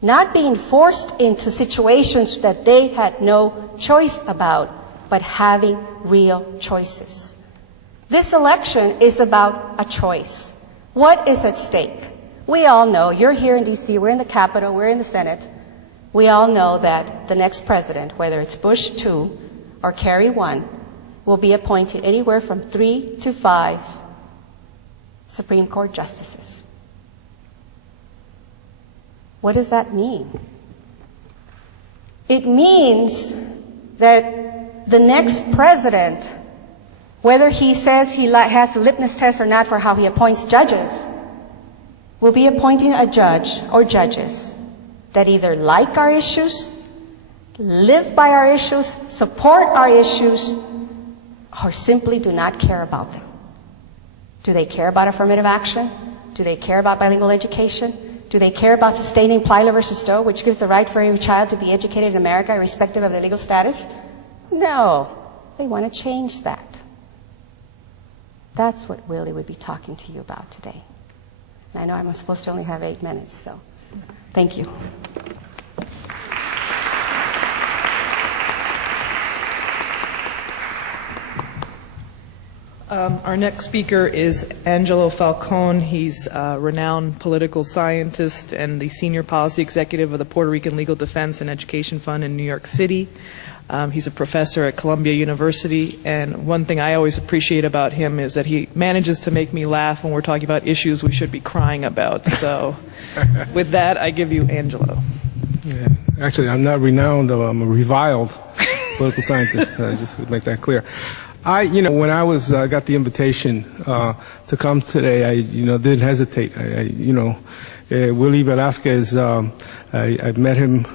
not being forced into situations that they had no choice about, but having real choices. This election is about a choice. What is at stake? We all know, you're here in DC, we're in the Capitol, we're in the Senate. We all know that the next president, whether it's Bush 2 or Kerry 1, will be appointed anywhere from 3 to 5 Supreme Court justices. What does that mean? It means that the next president, whether he says he has a litmus test or not for how he appoints judges, will be appointing a judge or judges that either like our issues, live by our issues, support our issues, or simply do not care about them. Do they care about affirmative action? Do they care about bilingual education? Do they care about sustaining Plyler versus Stowe, which gives the right for every child to be educated in America irrespective of their legal status? No, they want to change that. That's what Willie would be talking to you about today. And I know I'm supposed to only have 8 minutes, so thank you. Our next speaker is Angelo Falcon. He's a renowned political scientist and the senior policy executive of the Puerto Rican Legal Defense and Education Fund in New York City. He's a professor at Columbia University, and one thing I always appreciate about him is that he manages to make me laugh when we're talking about issues we should be crying about. So with that, I give you Angelo. Yeah. Actually, I'm not renowned, though. I'm a reviled political scientist. Just to make that clear. When I got the invitation to come today, I didn't hesitate. Willie Velazquez, I met him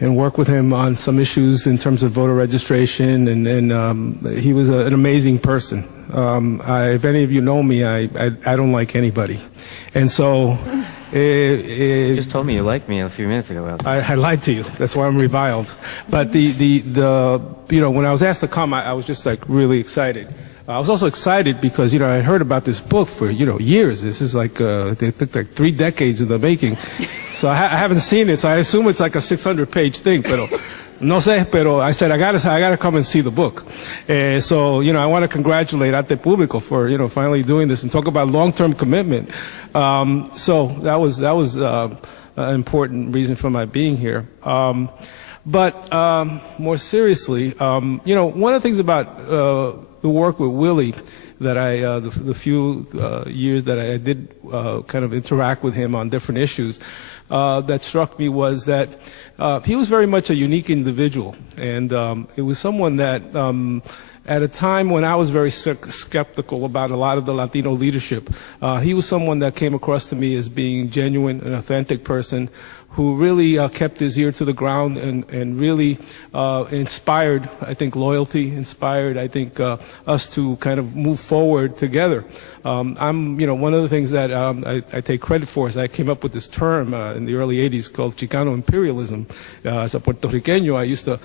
and worked with him on some issues in terms of voter registration, and he was an amazing person. If any of you know me, I don't like anybody, and so. You just told me you liked me a few minutes ago. I lied to you. That's why I'm reviled. But when I was asked to come, I was just like really excited. I was also excited because I heard about this book for years. This is like it took like 3 decades in the making. So I haven't seen it. So I assume it's like a 600-page thing. Pero no sé. Pero I said I gotta come and see the book. So I want to congratulate Ate Público for finally doing this and talk about long-term commitment. So that was an important reason for my being here. But more seriously, one of the things about the work with Willie that the few years that I did kind of interact with him on different issues, that struck me was that he was very much a unique individual, and it was someone that at a time when I was very skeptical about a lot of the Latino leadership, he was someone that came across to me as being genuine, an authentic person who really kept his ear to the ground and really inspired, I think, loyalty, inspired, I think, us to kind of move forward together. One of the things that I take credit for is I came up with this term in the early 80s called Chicano imperialism. As a Puerto Riqueño, I used to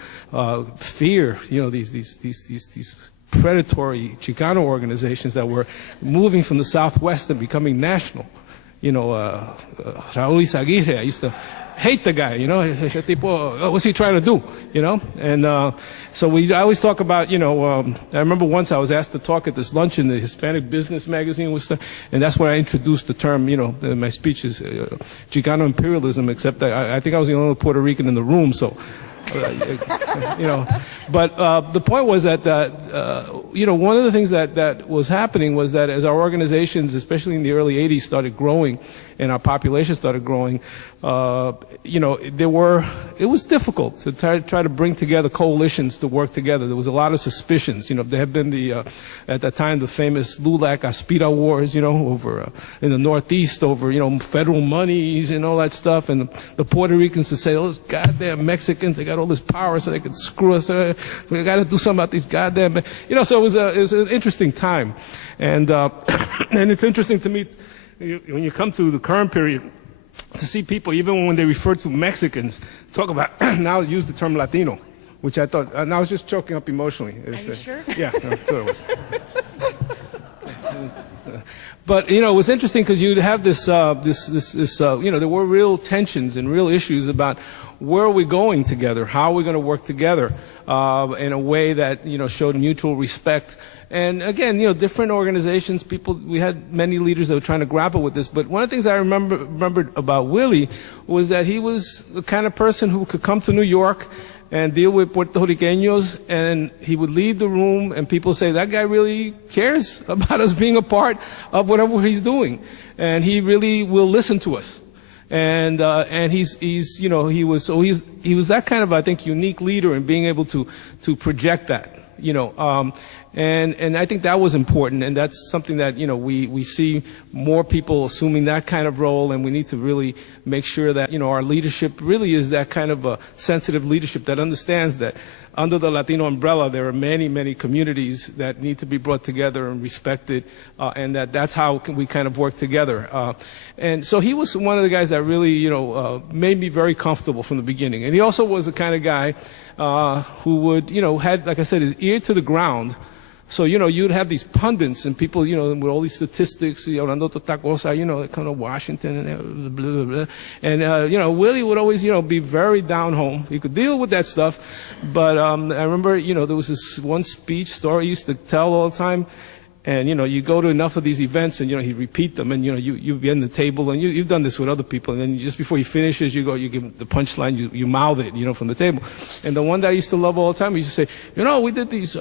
fear, these predatory Chicano organizations that were moving from the Southwest and becoming national. Raul Yzaguirre, I used to hate the guy, ese tipo, what's he trying to do, and so I always talk about, I remember once I was asked to talk at this lunch in the Hispanic business magazine, and that's where I introduced the term, my speech is Chicano imperialism, except I think I was the only Puerto Rican in the room, so but the point was that one of the things that was happening was that as our organizations, especially in the early 80s, started growing and our population started growing, it was difficult to try to bring together coalitions to work together. There was a lot of suspicions. There had been at that time, the famous LULAC-Aspira wars, over in the Northeast over, federal monies and all that stuff. And the Puerto Ricans would say, those goddamn Mexicans, they got all this power so they could screw us. We got to do something about these goddamn, so it was an interesting time. And it's interesting to me, when you come to the current period, to see people, even when they refer to Mexicans, talk about, now use the term Latino, which I thought, and I was just choking up emotionally. Are you sure? Yeah, I thought it was. But, it was interesting because you'd have this, there were real tensions and real issues about where are we going together? How are we going to work together in a way that, showed mutual respect? And again, different organizations, we had many leaders that were trying to grapple with this. But one of the things I remembered about Willie was that he was the kind of person who could come to New York and deal with Puerto Ricanos, and he would leave the room and people say, that guy really cares about us being a part of whatever he's doing. And he really will listen to us. And he was that kind of, I think, unique leader in being able to project that, and I think that was important, and that's something that, we see more people assuming that kind of role, and we need to really make sure that, our leadership really is that kind of a sensitive leadership that understands that under the Latino umbrella, there are many, many communities that need to be brought together and respected, and that's how we kind of work together. And so he was one of the guys that really, made me very comfortable from the beginning. And he also was the kind of guy who would, had, like I said, his ear to the ground. So, you'd have these pundits and people, with all these statistics, hablando toda cosa, kind of Washington and blah, blah, blah. And, Willie would always, be very down home. He could deal with that stuff. But I remember, there was this one story he used to tell all the time. And, you go to enough of these events and, he'd repeat them and, you be on the table and you've done this with other people. And then just before he finishes, you give him the punchline, you mouth it, from the table. And the one that I used to love all the time, he used to say, we did these,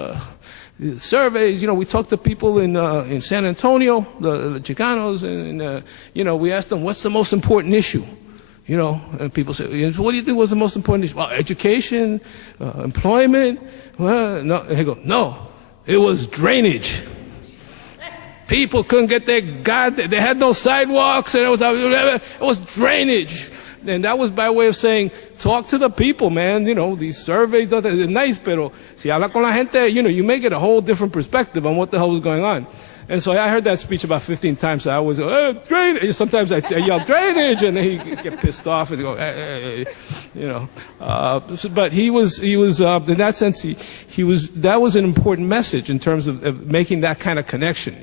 surveys, we talked to people in San Antonio, the Chicanos, and, we asked them, what's the most important issue? And people say, what do you think was the most important issue? Well, education, employment. Well, no, and they go, no, it was drainage. People couldn't get they had no sidewalks, and it was drainage. And that was by way of saying, talk to the people, man. These surveys, they're nice, pero si habla con la gente, you may get a whole different perspective on what the hell was going on. And so I heard that speech about 15 times. So I was, drainage. Sometimes I'd yell, drainage, and then he'd get pissed off and go, but he was, in that sense, that was an important message in terms of making that kind of connection,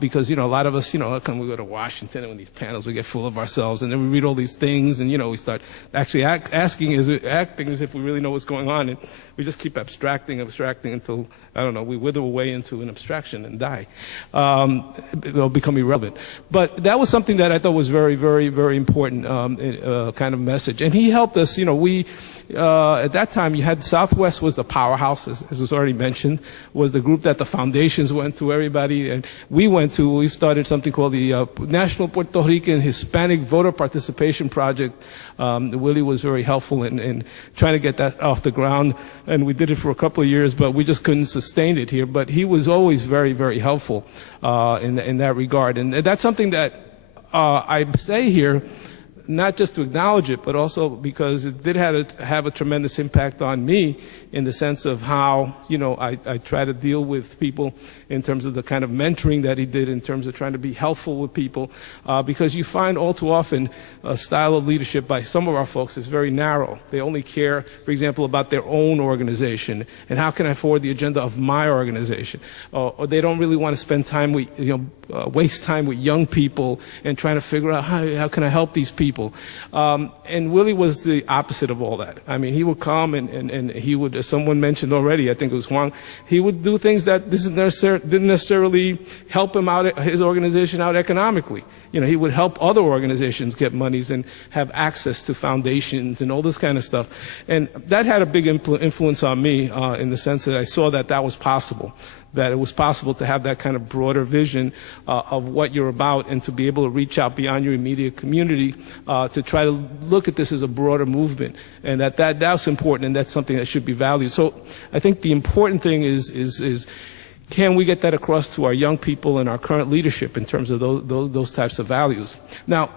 because, a lot of us, come we go to Washington and when these panels, we get full of ourselves and then we read all these things and, we start actually acting as if we really know what's going on, and we just keep abstracting until, I don't know, we wither away into an abstraction and die. It'll become irrelevant. But that was something that I thought was very, very, very important, kind of message. And he helped us, at that time, you had Southwest was the powerhouse, as was already mentioned, was the group that the foundations went to, everybody, and we started something called the National Puerto Rican Hispanic Voter Participation Project. Willie was very helpful in trying to get that off the ground, and we did it for a couple of years, but we just couldn't sustain it here. But he was always very, very helpful in that regard. And that's something that I say here, not just to acknowledge it, but also because it did have a tremendous impact on me in the sense of how, I try to deal with people in terms of the kind of mentoring that he did in terms of trying to be helpful with people, because you find all too often a style of leadership by some of our folks is very narrow. They only care, for example, about their own organization and how can I forward the agenda of my organization, or they don't really want to spend time with, waste time with young people and trying to figure out how can I help these people. And Willie was the opposite of all that. I mean, he would come and he would, as someone mentioned already, I think it was Juan, he would do things that didn't necessarily help him out, his organization out economically. He would help other organizations get monies and have access to foundations and all this kind of stuff. And that had a big influence on me in the sense that I saw that was possible. That it was possible to have that kind of broader vision of what you're about and to be able to reach out beyond your immediate community to try to look at this as a broader movement, and that's important, and that's something that should be valued. So I think the important thing is can we get that across to our young people and our current leadership in terms of those types of values? Now,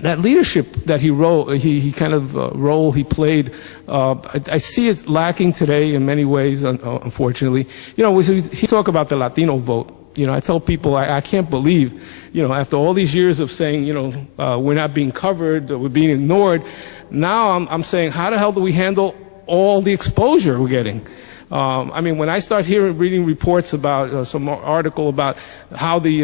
that leadership that he played, I see it lacking today in many ways, unfortunately. He talk about the Latino vote. I tell people I can't believe, after all these years of saying, we're not being covered, we're being ignored. Now I'm saying, how the hell do we handle all the exposure we're getting? I mean, when I start reading reports about some article about how the